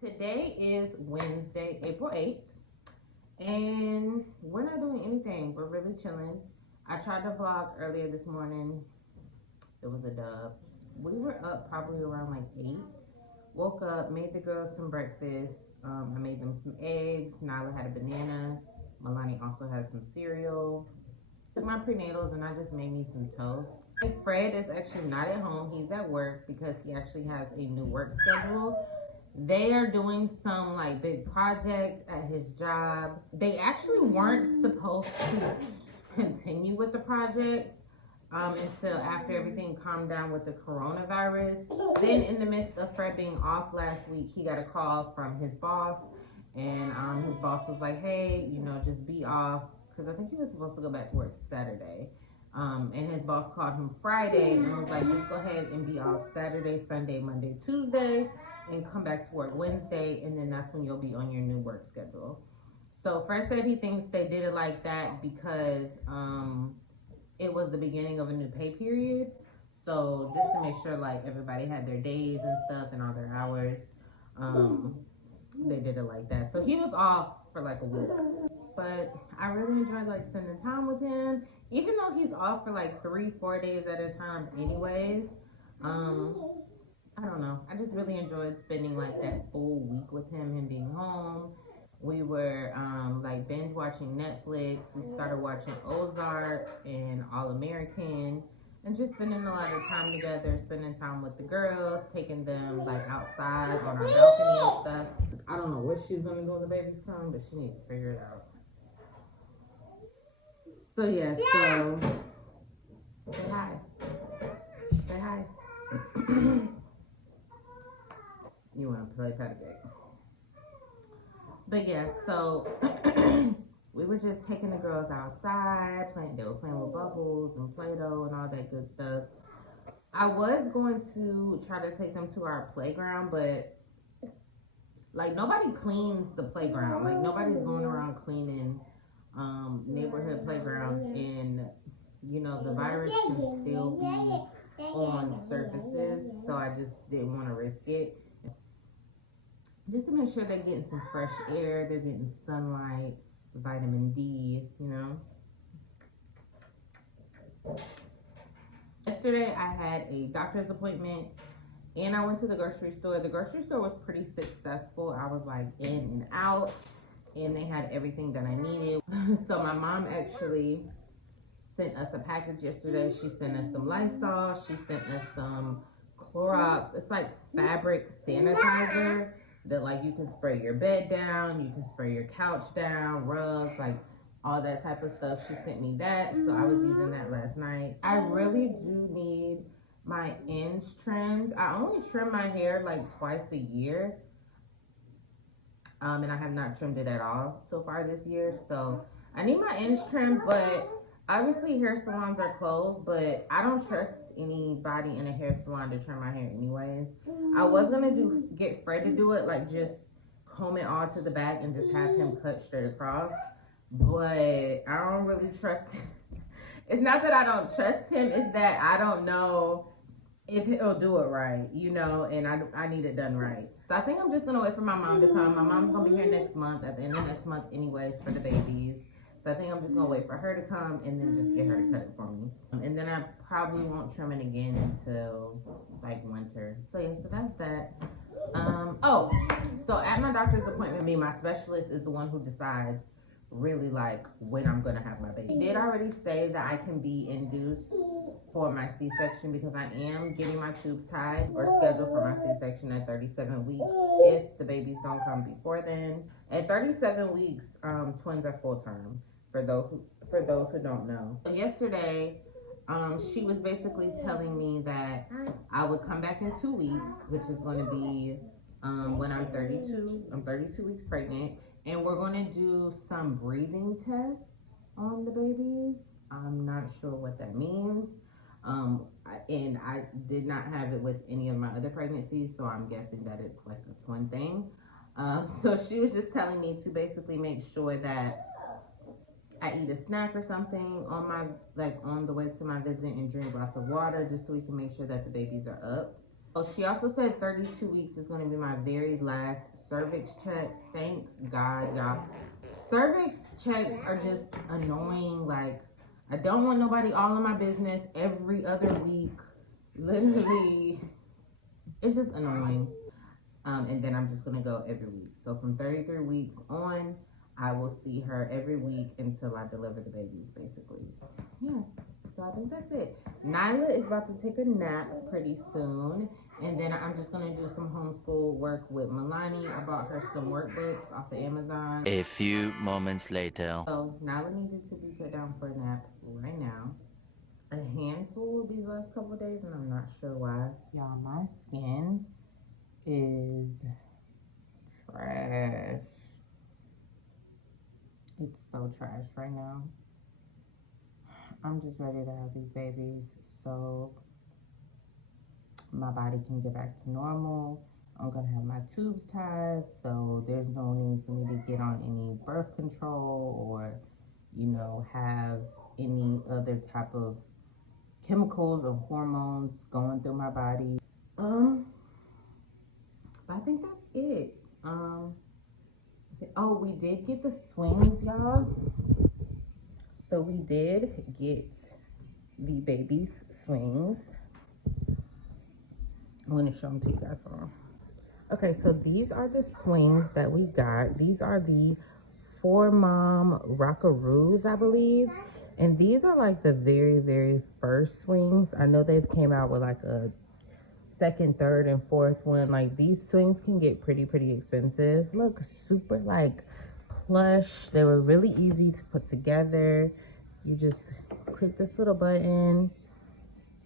Today is Wednesday, April 8th, and we're not doing anything. We're really chilling. I tried to vlog earlier this morning. It was a dub. We were up probably around like 8. Woke up, made the girls some breakfast. I made them some eggs. Nyla had a banana. Milani also had some cereal. Took my prenatals and I just made me some toast. Fred is actually not at home. He's at work because he actually has a new work schedule. They are doing some like big project at his job. They actually weren't supposed to continue with the project until after everything calmed down with the coronavirus. Then in the midst of Fred being off last week, he got a call from his boss, and his boss was like, hey, you know, just be off, because I think he was supposed to go back to work Saturday. And his boss called him Friday and was like, just go ahead and be off Saturday, Sunday, Monday, Tuesday, and come back to work Wednesday, and then that's when you'll be on your new work schedule. So Fred said he thinks they did it like that because it was the beginning of a new pay period. So just to make sure like everybody had their days and stuff and all their hours, they did it like that. So he was off for like a week. But I really enjoyed like spending time with him, even though he's off for like 3-4 days at a time anyways. I don't know. I just really enjoyed spending like that full week with him being home. We were like binge watching Netflix. We started watching Ozark and All American, and just spending a lot of time together, spending time with the girls, taking them like outside on our balcony and stuff. I don't know what she's gonna do when the babies come, but she needs to figure it out. So yeah, so say hi. Say hi. You want to play patty cake. But yeah, so we were just taking the girls outside, they were playing with bubbles and Play-Doh and all that good stuff. I was going to try to take them to our playground, but like nobody cleans the playground. Like nobody's going around cleaning neighborhood playgrounds, and you know, the virus can still be on surfaces, so I just didn't want to risk it. Just to make sure they're getting some fresh air, they're getting sunlight, vitamin D, you know. Yesterday I had a doctor's appointment and I went to the grocery store. The grocery store was pretty successful. I was like in and out, and they had everything that I needed. So my mom actually sent us a package yesterday. She sent us some Lysol. She sent us some Clorox. It's like fabric sanitizer that like you can spray your bed down, you can spray your couch down, rugs, like all that type of stuff. She sent me that, so I was using that last night. I really do need my ends trimmed. I only trim my hair like twice a year, and I have not trimmed it at all so far this year. So I need my ends trimmed, but obviously hair salons are closed, but I don't trust anybody in a hair salon to trim my hair anyways. I was gonna get Fred to do it, like just comb it all to the back and just have him cut straight across, but I don't really trust him. It's not that I don't trust him, it's that I don't know if he'll do it right, you know, and I need it done right. So I think I'm just gonna wait for my mom to come. My mom's gonna be here next month, at the end of next month anyways, for the babies. So I think I'm just gonna wait for her to come and then just get her to cut it for me. And then I probably won't trim it again until like winter. So yeah, so that's that. Oh, so at my doctor's appointment, my specialist is the one who decides really like when I'm gonna have my baby. He did already say that I can be induced for my C-section because I am getting my tubes tied or scheduled for my C-section at 37 weeks if the babies don't come before then. At 37 weeks, twins are full term, for those who don't know. Yesterday, she was basically telling me that I would come back in 2 weeks, which is going to be when I'm 32. I'm 32 weeks pregnant, and we're going to do some breathing tests on the babies. I'm not sure what that means. And I did not have it with any of my other pregnancies, so I'm guessing that it's like a twin thing. So she was just telling me to basically make sure that I eat a snack or something on the way to my visit, and drink lots of water just so we can make sure that the babies are up. Oh, she also said 32 weeks is going to be my very last cervix check. Thank God, y'all. Cervix checks are just annoying. Like, I don't want nobody all in my business every other week. Literally, it's just annoying. And then I'm just going to go every week. So from 33 weeks on, I will see her every week until I deliver the babies, basically. Yeah, so I think that's it. Nyla is about to take a nap pretty soon. And then I'm just going to do some homeschool work with Milani. I bought her some workbooks off of Amazon. A few moments later. So Nyla needed to be put down for a nap right now. A handful these last couple of days, and I'm not sure why. Y'all, my skin is trash. It's so trash right now. I'm just ready to have these babies so my body can get back to normal. I'm gonna have my tubes tied, so there's no need for me to get on any birth control or, you know, have any other type of chemicals or hormones going through my body. I think that's it. Oh, we did get the swings, y'all. So we did get the baby's swings. I'm gonna show them to you guys. Hold on. Okay, so these are the swings that we got. These are the 4Mom Rockaroos, I believe. And these are like the very, very first swings. I know they've came out with like a second, third, and fourth one. Like, these swings can get pretty expensive. Look, super like plush. They were really easy to put together. You just click this little button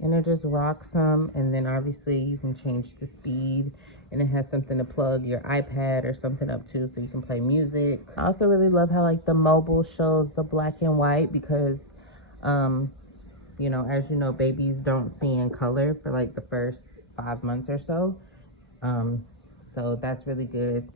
and it just rocks them, and then obviously you can change the speed, and it has something to plug your iPad or something up to so you can play music. I also really love how like the mobile shows the black and white because you know, as you know, babies don't see in color for like the first 5 months or so. So that's really good.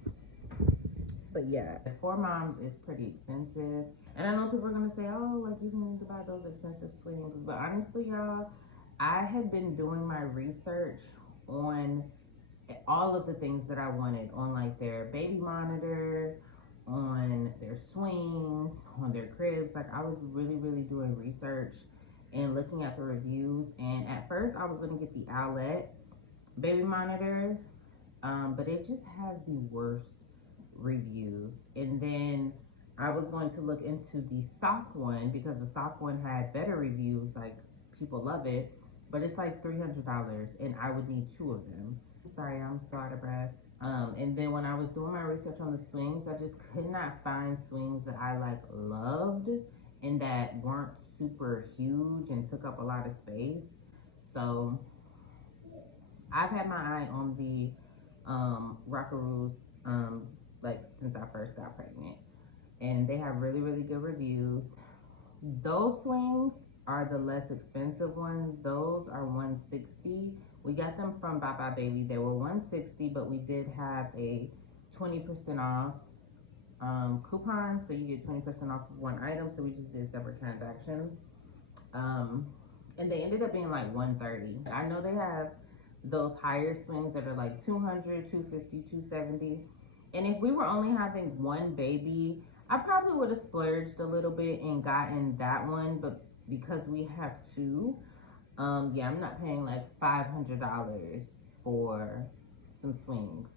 But yeah, 4Moms is pretty expensive. And I know people are gonna say, oh, like you can need to buy those expensive swings. But honestly, y'all, I had been doing my research on all of the things that I wanted on like their baby monitor, on their swings, on their cribs. Like, I was really doing research and looking at the reviews. And at first I was gonna get the Owlet baby monitor, but it just has the worst reviews. And then I was going to look into the sock one because the sock one had better reviews, like people love it, but it's like $300 and I would need 2 of them. Sorry, I'm so out of breath. And then when I was doing my research on the swings, I just could not find swings that I like loved and that weren't super huge and took up a lot of space. So I've had my eye on the Rockaroos like since I first got pregnant, and they have really good reviews. Those swings are the less expensive ones. Those are $160. We got them from Bye Bye Baby. They were $160, but we did have a 20% off coupon, so you get 20% off of one item. So we just did separate transactions, and they ended up being like $130. I know they have those higher swings that are like $200, $250, $270. And if we were only having one baby, I probably would have splurged a little bit and gotten that one. But because we have 2, yeah, I'm not paying like $500 for some swings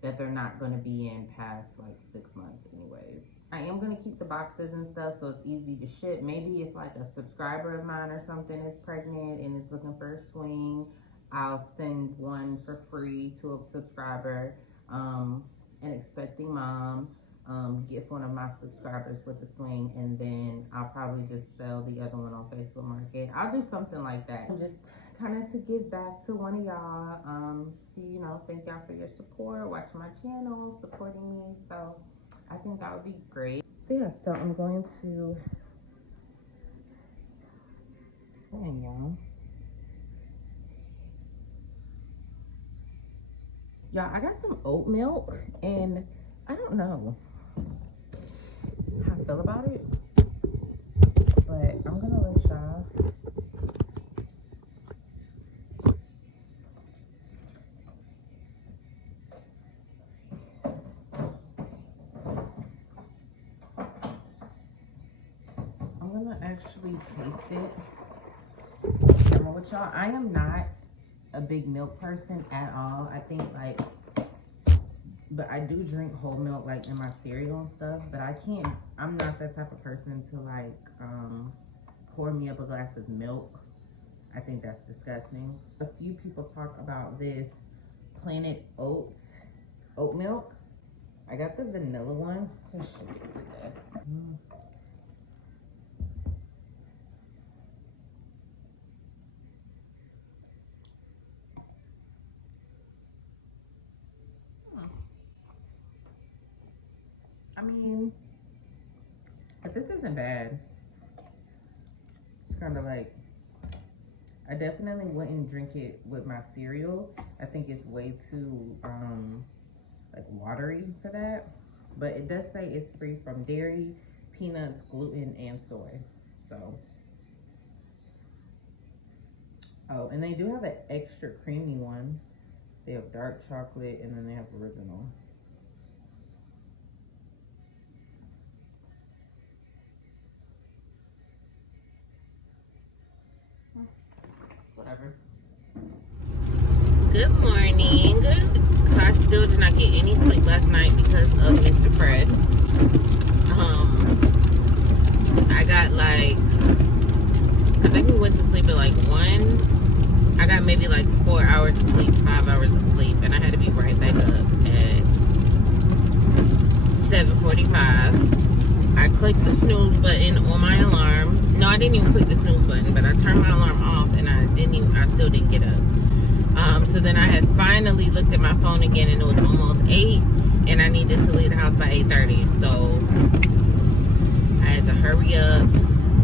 that they're not going to be in past like 6 months anyways. I am going to keep the boxes and stuff so it's easy to ship. Maybe if like a subscriber of mine or something is pregnant and is looking for a swing, I'll send one for free to a subscriber. An expecting mom gets one of my subscribers with the swing, and then I'll probably just sell the other one on Facebook Market. I'll do something like that, just kind of to give back to one of y'all, to, you know, thank y'all for your support, watching my channel, supporting me. So I think that would be great. So yeah, so I'm going to, and y'all, I got some oat milk, and I don't know how I feel about it, but I'm gonna let y'all actually taste it. Camera with y'all. I am not a big milk person at all. I think like, but I do drink whole milk like in my cereal and stuff, but I'm not that type of person to like pour me up a glass of milk. I think that's disgusting. A few people talk about this Planet Oat milk. I got the vanilla one, so I should get that. I mean, but this isn't bad. It's kind of like, I definitely wouldn't drink it with my cereal. I think it's way too like watery for that. But it does say it's free from dairy, peanuts, gluten, and soy. So, oh, and they do have an extra creamy one. They have dark chocolate, and then they have original. Whatever. Good morning. So I still did not get any sleep last night because of Mr. Fred. I got like, I think we went to sleep at like 1. I got maybe like 4 hours of sleep, 5 hours of sleep, and I had to be right back up at 7:45. I clicked the snooze button on my alarm. No, I didn't even click the snooze button, but I turned my alarm off and I still didn't get up. So then I had finally looked at my phone again, and it was almost 8, and I needed to leave the house by 8:30. So I had to hurry up,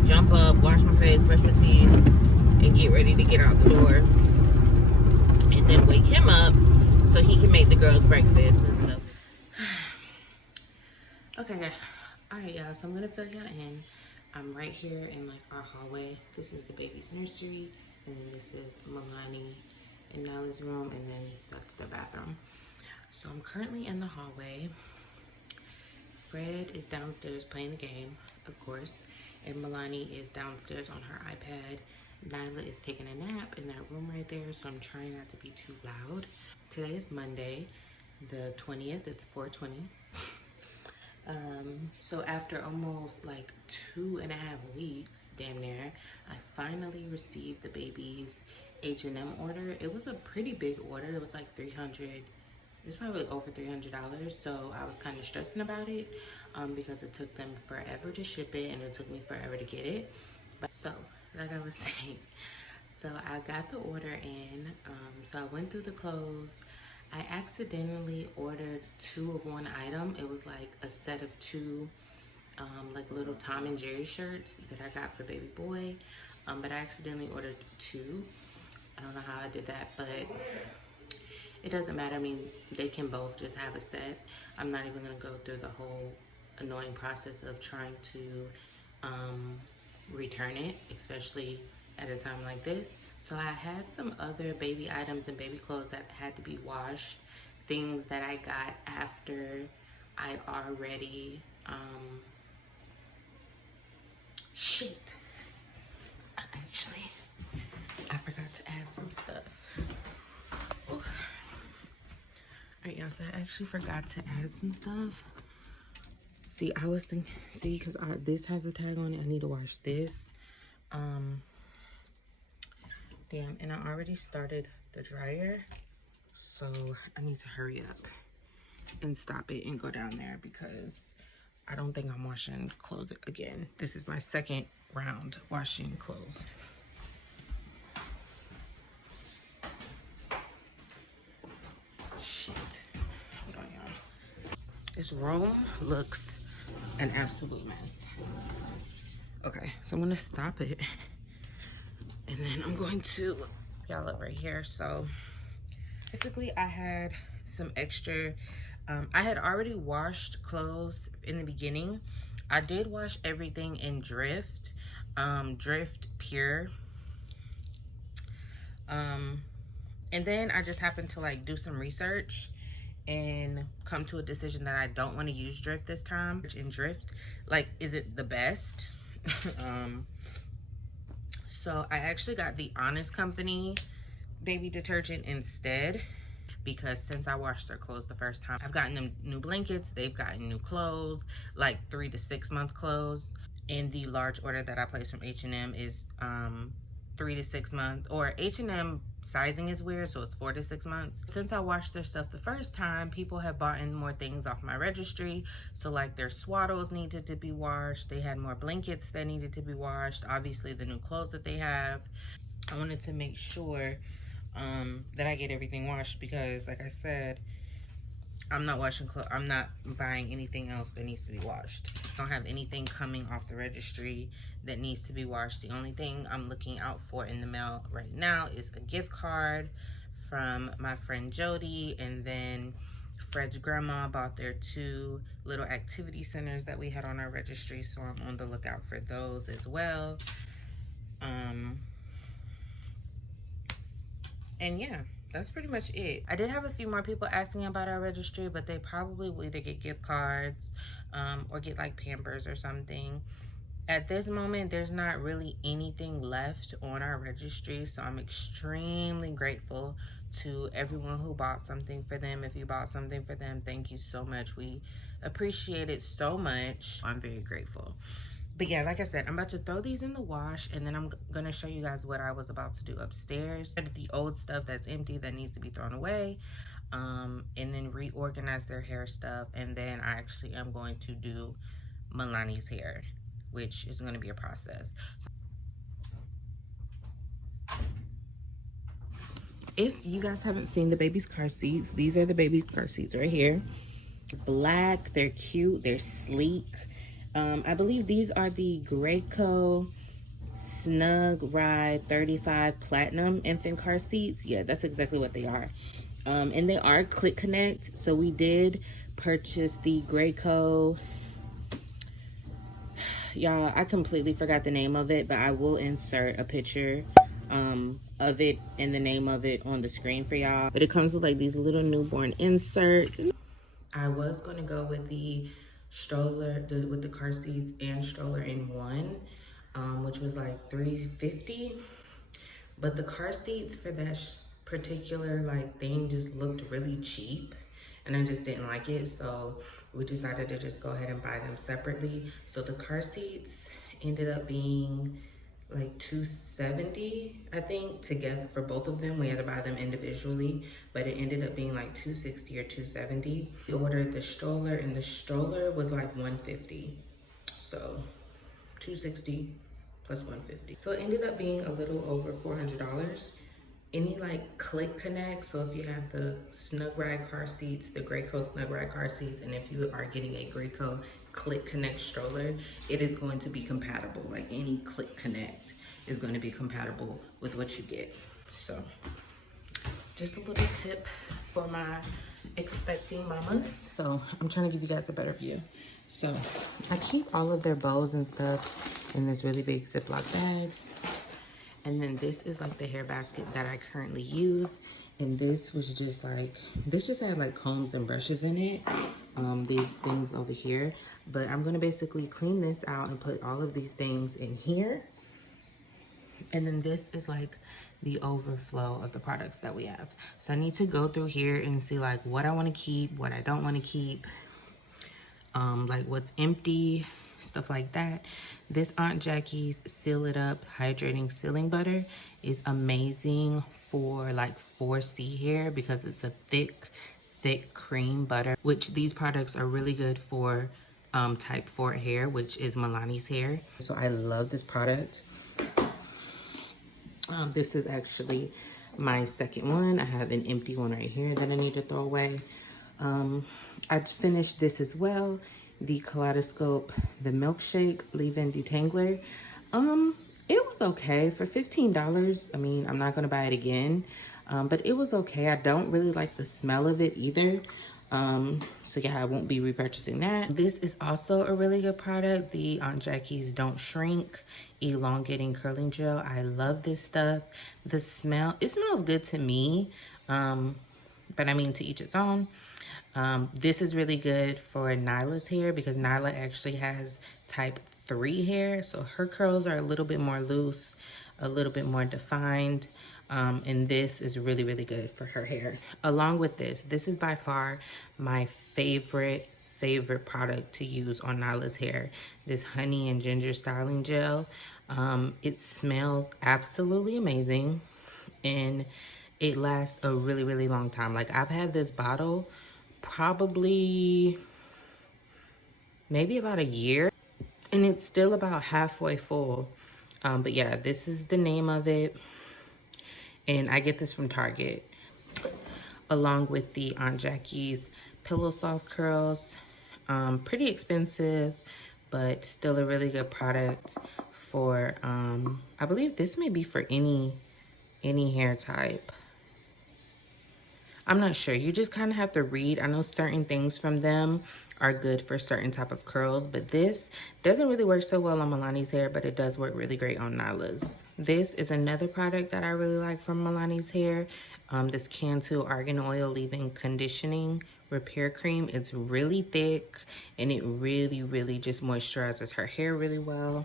jump up, wash my face, brush my teeth, and get ready to get out the door. And then wake him up so he can make the girls breakfast and stuff. Okay, alright y'all, so I'm gonna fill y'all in. I'm right here in like our hallway. This is the baby's nursery, and then this is Milani and Nellie's room, and then that's their bathroom. So I'm currently in the hallway. Fred is downstairs playing the game, of course, and Milani is downstairs on her iPad. Nyla is taking a nap in that room right there, so I'm trying not to be too loud. Today is Monday, the 20th. It's 4:20. So after almost like 2.5 weeks, damn near, I finally received the baby's H&M order. It was a pretty big order. It was like 300. It was probably over $300. So I was kind of stressing about it because it took them forever to ship it, and it took me forever to get it. But so, like I was saying, so I got the order in. So I went through the clothes. I accidentally ordered 2 of one item. It was like a set of 2 like little Tom and Jerry shirts that I got for baby boy. But I accidentally ordered 2. I don't know how I did that, but it doesn't matter. I mean, they can both just have a set. I'm not even gonna go through the whole annoying process of trying to return it, especially at a time like this. So I had some other baby items and baby clothes that had to be washed, things that I got after I already I forgot to add some stuff. All right, y'all, so I actually forgot to add some stuff. See, I was thinking, see, because this has a tag on it. I need to wash this. Damn, and I already started the dryer, so I need to hurry up and stop it and go down there because I don't think I'm washing clothes again. This is my second round washing clothes. Shit. Hold on, y'all. This room looks an absolute mess. Okay, so I'm gonna stop it. And then I'm going to y'all up right here. So basically I had some extra, I had already washed clothes in the beginning. I did wash everything in Drift, Drift Pure. And then I just happened to like do some research and come to a decision that I don't want to use Drift this time. In Drift, like, is it the best? So I actually got the Honest Company baby detergent instead, because since I washed their clothes the first time, I've gotten them new blankets, they've gotten new clothes, like 3 to 6 month clothes. And the large order that I placed from H&M is 3 to 6 months, or H&M sizing is weird, so it's 4 to 6 months. Since I washed their stuff the first time, people have bought in more things off my registry. So like their swaddles needed to be washed, they had more blankets that needed to be washed, obviously the new clothes that they have. I wanted to make sure that I get everything washed, because like I said, I'm not washing clothes. I'm not buying anything else that needs to be washed. I don't have anything coming off the registry that needs to be washed. The only thing I'm looking out for in the mail right now is a gift card from my friend Jody, and then Fred's grandma bought their 2 little activity centers that we had on our registry, so I'm on the lookout for those as well. And yeah, that's pretty much it. I did have a few more people asking about our registry, but they probably will either get gift cards or get like Pampers or something. At this moment, there's not really anything left on our registry, so I'm extremely grateful to everyone who bought something for them. If you bought something for them, thank you so much. We appreciate it so much. I'm very grateful. But yeah, like I said, I'm about to throw these in the wash, and then I'm gonna show you guys what I was about to do upstairs. The old stuff that's empty that needs to be thrown away, and then reorganize their hair stuff. And then I actually am going to do Milani's hair, which is gonna be a process. If you guys haven't seen the baby's car seats, these are the baby's car seats right here. Black, they're cute, they're sleek. I believe these are the Graco Snug Ride 35 Platinum infant car seats. Yeah, that's exactly what they are. And they are Click Connect. So we did purchase the Graco. Y'all, I completely forgot the name of it, but I will insert a picture of it and the name of it on the screen for y'all. But it comes with like these little newborn inserts. I was going to go with the stroller, with the car seats and stroller in one, which was like $350. But the car seats for that particular like thing just looked really cheap, and I just didn't like it. So we decided to just go ahead and buy them separately. So the car seats ended up being like $270, I think, together for both of them. We had to buy them individually, but it ended up being like $260 or $270. We ordered the stroller, and the stroller was like $150. So $260 plus $150. So it ended up being a little over $400. Any like Click Connect, so if you have the Snug Ride car seats, the Graco Snug Ride car seats, and if you are getting a Graco Click Connect stroller, it is going to be compatible. Like any Click Connect is going to be compatible with what you get. So just a little tip for my expecting mamas. So I'm trying to give you guys a better view. So I keep all of their bows and stuff in this really big Ziploc bag. And then this is like the hair basket that I currently use. And this was just like, this just had like combs and brushes in it. These things over here. But I'm gonna basically clean this out and put all of these things in here. And then this is like the overflow of the products that we have. So I need to go through here and see like what I wanna keep, what I don't wanna keep. Like what's empty, stuff like that. This Aunt Jackie's Seal It Up Hydrating Sealing Butter is amazing for like 4C hair, because it's a thick cream butter, which these products are really good for type 4 hair, which is Milani's hair. So I love this product. This is actually my second one. I have an empty one right here that I need to throw away. I finished this as well, the Kaleidoscope, the Milkshake Leave-In Detangler. It was okay for $15. I mean, I'm not gonna buy it again, but it was okay. I don't really like the smell of it either. So yeah, I won't be repurchasing that. This is also a really good product, the Aunt Jackie's Don't Shrink Elongating Curling Gel. I love this stuff. The smell, it smells good to me, but I mean, to each its own. This is really good for Nyla's hair because Nyla actually has type 3 hair. So her curls are a little bit more loose, a little bit more defined. And this is really, really good for her hair. Along with this is by far my favorite product to use on Nyla's hair. This honey and ginger styling gel. It smells absolutely amazing. And it lasts a really, really long time. Like, I've had this bottle probably maybe about a year, and it's still about halfway full. But yeah, this is the name of it, and I get this from Target along with the Aunt Jackie's Pillow Soft Curls. Pretty expensive, but still a really good product for I believe this may be for any hair type. I'm not sure. You just kind of have to read. I know certain things from them are good for certain type of curls, but this doesn't really work so well on Milani's hair, but it does work really great on Nyla's. This is another product that I really like from Milani's hair. This Cantu Argan Oil Leave-In Conditioning Repair Cream. It's really thick, and it really, really just moisturizes her hair really well.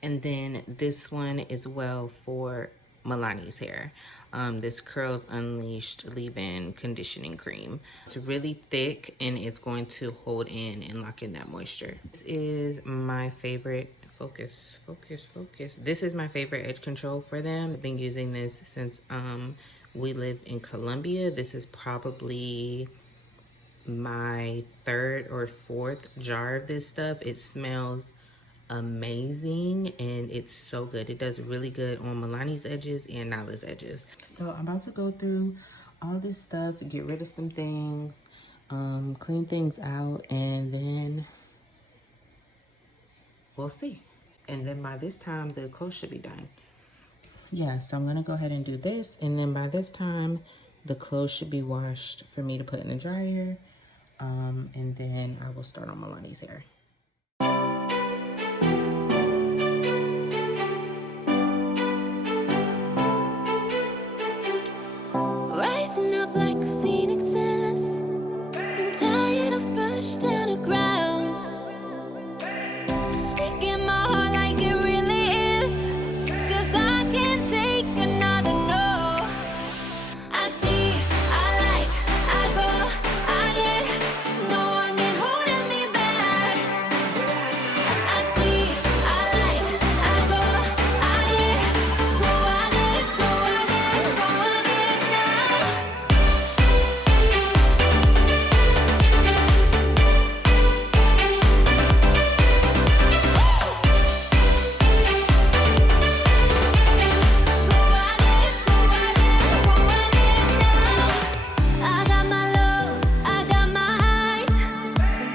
And then this one is well for Milani's hair. This Curls Unleashed Leave-In Conditioning Cream. It's really thick and it's going to hold in and lock in that moisture. This is my favorite, focus. This is my favorite edge control for them. I've been using this since we lived in Colombia. This is probably my 3rd or 4th jar of this stuff. It smells amazing and it's so good. It does really good on Milani's edges and Nyla's edges. So I'm about to go through all this stuff, get rid of some things, clean things out, and then we'll see. And then by this time the clothes should be done. Yeah, so I'm gonna go ahead and do this, and then by this time the clothes should be washed for me to put in the dryer, and then I will start on Milani's hair. Rising up like a phoenix is. Been tired of pushed down the ground. Speaking my heart like it really is. 'Cause I can't take another no. I see, I like, I go, I get. No one can hold me back. I see, I like, I go, I get. Go, I get, go, I get, go, I get now. I got my lows, I got my highs,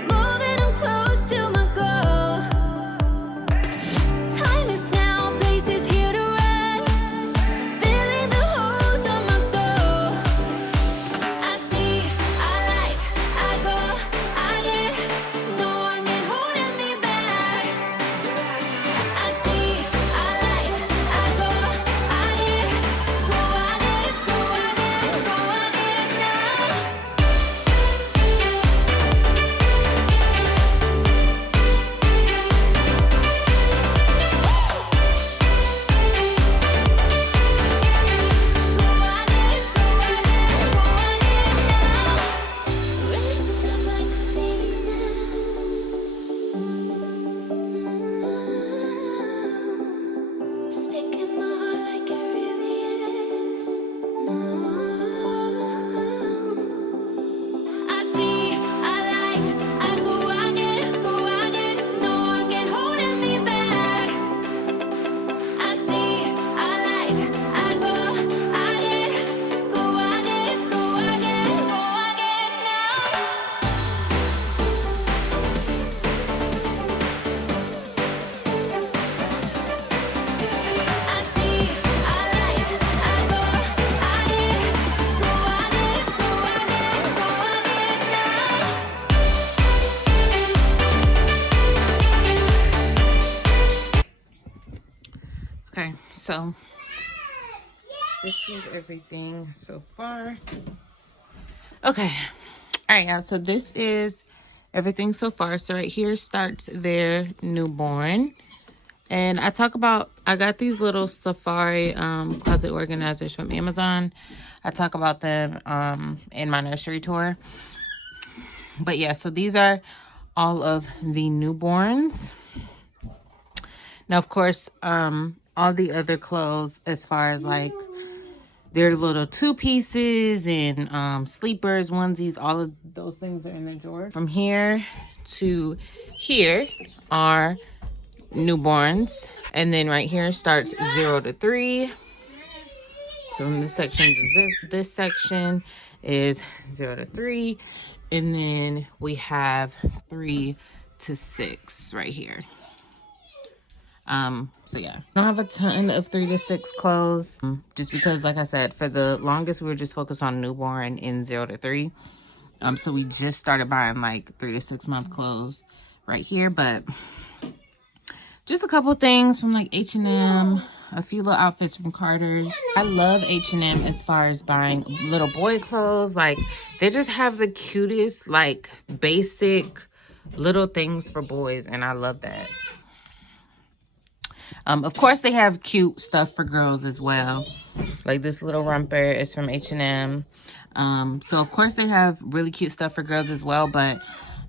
moving on close to my goal. Time is now, place is here to rest, filling the holes on my soul. I see, I like, I go, I get. No one can hold me back. I see, I like, I go, I get. Go, I get, go, I get, go, I get now. Rising up like a phoenix is. Speaking my heart like it really is. I see, I like, I go, I get, go, I get. No one can hold me back. I see, I like, I go, I get, go, I get, go, I get, go, I get now. I see, I like, I go, I get, go, I get, go, I get, go, I get now. Okay, so this is everything so far. Okay. All right, y'all. So this is everything so far. So right here starts their newborn. And I got these little safari closet organizers from Amazon. I talk about them in my nursery tour. But yeah, so these are all of the newborns. Now, of course, all the other clothes as far as like their little two pieces and sleepers, onesies, all of those things are in the drawer. From here to here are newborns. And then right here starts 0 to 3. So from this section to this section is 0 to 3. And then we have 3 to 6 right here. So yeah, I don't have a ton of 3 to 6 clothes, just because, like I said, for the longest we were just focused on newborn in 0 to 3. So we just started buying like 3 to 6 month clothes right here, but just a couple things from like H&M, a few little outfits from Carter's. I love H&M as far as buying little boy clothes. Like, they just have the cutest, like, basic little things for boys, and I love that. Of course, they have cute stuff for girls as well. Like this little romper is from H&M. So, of course, they have really cute stuff for girls as well. But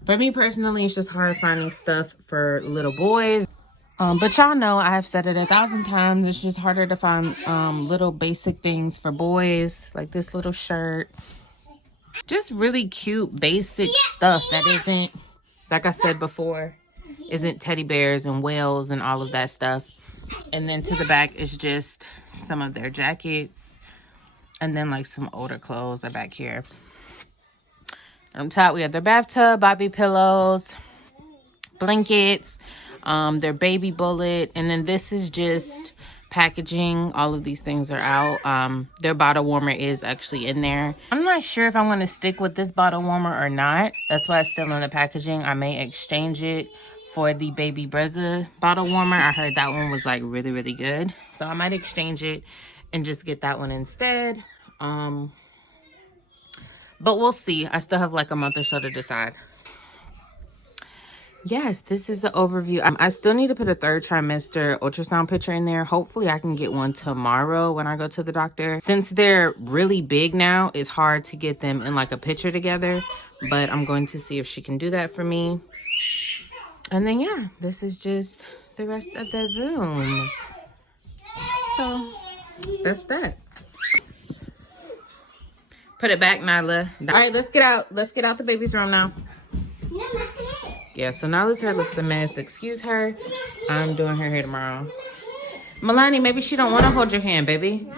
for me personally, it's just hard finding stuff for little boys. But y'all know, I have said it 1,000 times, it's just harder to find little basic things for boys. Like this little shirt. Just really cute, basic stuff that isn't, like I said before, isn't teddy bears and whales and all of that stuff. And then to the back is just some of their jackets. And then like some older clothes are back here. On top we have their bathtub, bobby pillows, blankets, their baby bullet. And then this is just packaging. All of these things are out. Their bottle warmer is actually in there. I'm not sure if I'm going to stick with this bottle warmer or not. That's why it's still in the packaging. I may exchange it for the Baby Brezza bottle warmer. I heard that one was like really, really good. So I might exchange it and just get that one instead. But we'll see. I still have like a month or so to decide. Yes, this is the overview. I still need to put a 3rd trimester ultrasound picture in there. Hopefully I can get one tomorrow when I go to the doctor. Since they're really big now, it's hard to get them in like a picture together. But I'm going to see if she can do that for me. And then, yeah, this is just the rest of the room. So, that's that. Put it back, Nyla. All right, let's get out. Let's get out the baby's room now. Yeah, so Nyla's hair looks a mess. Excuse her. I'm doing her hair tomorrow. Milani, maybe she don't want to hold your hand, baby.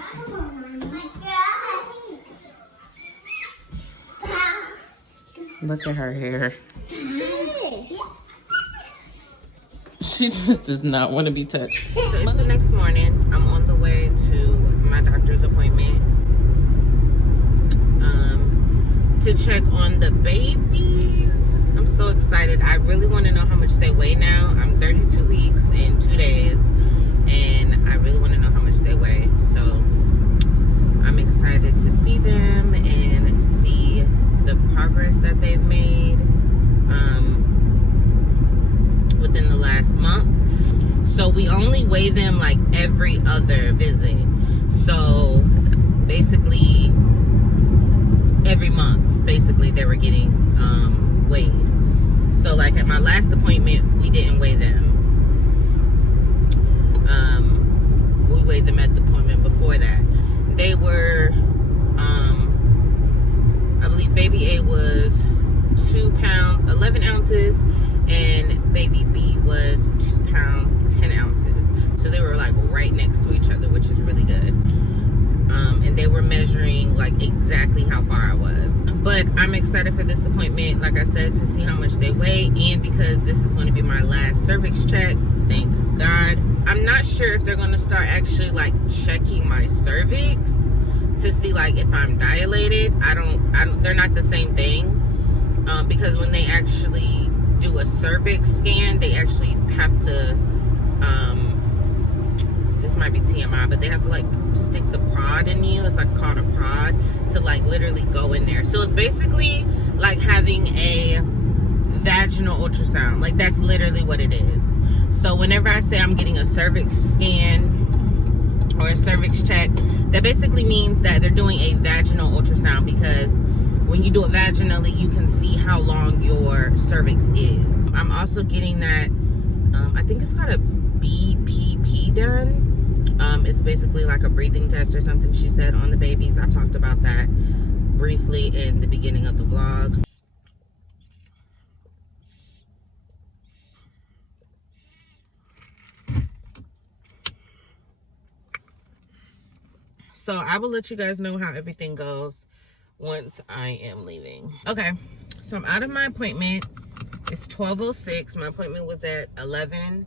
Look at her hair. She just does not want to be touched. So it's the next morning. I'm on the way to my doctor's appointment to check on the babies. I'm so excited. I really want to know how much they weigh now. I'm 32 weeks and 2 days, and I really want to know how much they weigh. So I'm excited to see them and see the progress that they've made within the last month. So we only weigh them like every other visit. So basically every month, basically they were getting weighed. So like at my last appointment, we didn't weigh them. We weighed them at the appointment before that. They were, I believe baby A was 2 pounds, 11 ounces, and baby B was 2 pounds, 10 ounces. So they were like right next to each other, which is really good. And they were measuring like exactly how far I was. But I'm excited for this appointment, like I said, to see how much they weigh, and because this is going to be my last cervix check, thank God. I'm not sure if they're going to start actually like checking my cervix to see like if I'm dilated. They're not the same thing, because when they actually do a cervix scan, they actually have to, this might be TMI, but they have to like stick the prod in you. It's like called a prod to like literally go in there. So it's basically like having a vaginal ultrasound. Like that's literally what it is. So whenever I say I'm getting a cervix scan or a cervix check, that basically means that they're doing a vaginal ultrasound, because when you do it vaginally, you can see how long your cervix is. I'm also getting that, I think it's called a BPP done. It's basically like a breathing test or something, she said, on the babies. I talked about that briefly in the beginning of the vlog. So I will let you guys know how everything goes once I am leaving. Okay, so I'm out of my appointment. It's 12:06. My appointment was at 11,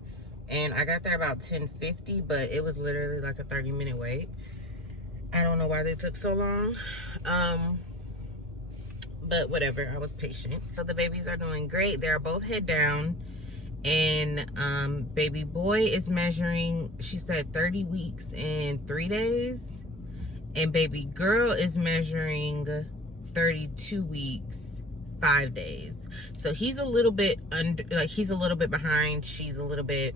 and I got there about 10:50, but it was literally like a 30-minute wait. I don't know why they took so long, but whatever, I was patient. So the babies are doing great. They're both head down, and baby boy is measuring, she said 30 weeks and 3 days. And baby girl is measuring 32 weeks, 5 days. So he's a little bit under, like he's a little bit behind. She's a little bit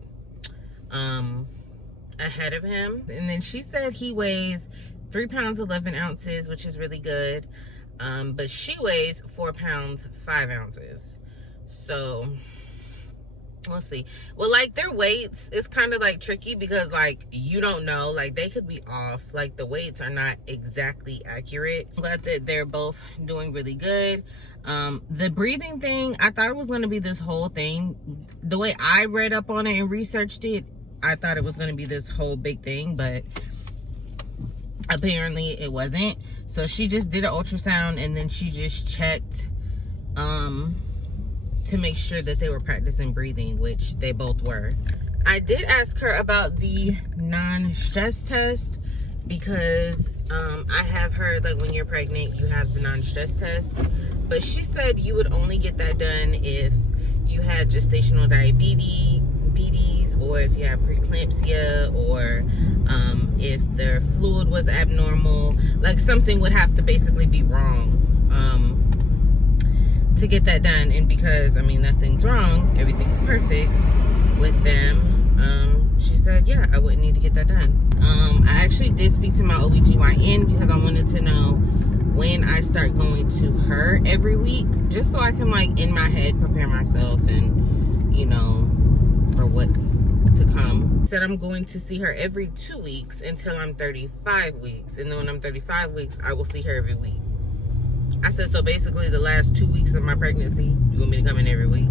ahead of him. And then she said he weighs 3 pounds 11 ounces, which is really good. But she weighs 4 pounds 5 ounces. So we'll see. Well, like their weights is kind of like tricky, because like you don't know, like they could be off, like the weights are not exactly accurate. I'm glad that they're both doing really good. The breathing thing, I thought it was going to be this whole thing. The way I read up on it and researched it, I thought it was going to be this whole big thing, but apparently it wasn't. So she just did an ultrasound, and then she just checked to make sure that they were practicing breathing, which they both were. I did ask her about the non-stress test, because I have heard like when you're pregnant you have the non-stress test, but she said you would only get that done if you had gestational diabetes, or if you had preeclampsia, or if their fluid was abnormal. Like something would have to basically be wrong to get that done. And because I mean nothing's wrong, everything's perfect with them, she said yeah, I wouldn't need to get that done. I actually did speak to my OBGYN, because I wanted to know when I start going to her every week, just so I can like in my head prepare myself, and you know, for what's to come. Said I'm going to see her every 2 weeks until I'm 35 weeks, and then when I'm 35 weeks I will see her every week. I said, so basically the last 2 weeks of my pregnancy, you want me to come in every week?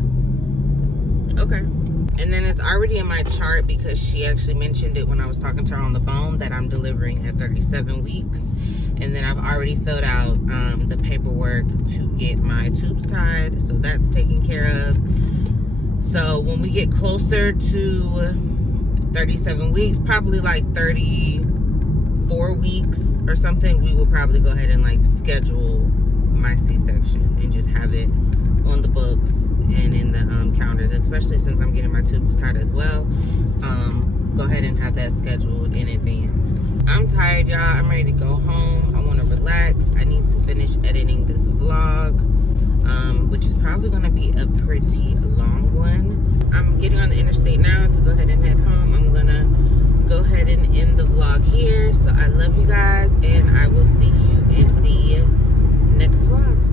Okay. And then it's already in my chart, because she actually mentioned it when I was talking to her on the phone, that I'm delivering at 37 weeks. And then I've already filled out the paperwork to get my tubes tied, so that's taken care of. So when we get closer to 37 weeks, probably like 34 weeks or something, we will probably go ahead and like schedule my C-section and just have it on the books and in the calendars, especially since I'm getting my tubes tied as well. Go ahead and have that scheduled in advance. I'm tired, y'all. I'm ready to go home. I want to relax. I need to finish editing this vlog, which is probably going to be a pretty long one. I'm getting on the interstate now to go ahead and head home. I'm going to go ahead and end the vlog here. So I love you guys, and I will see you in the next vlog.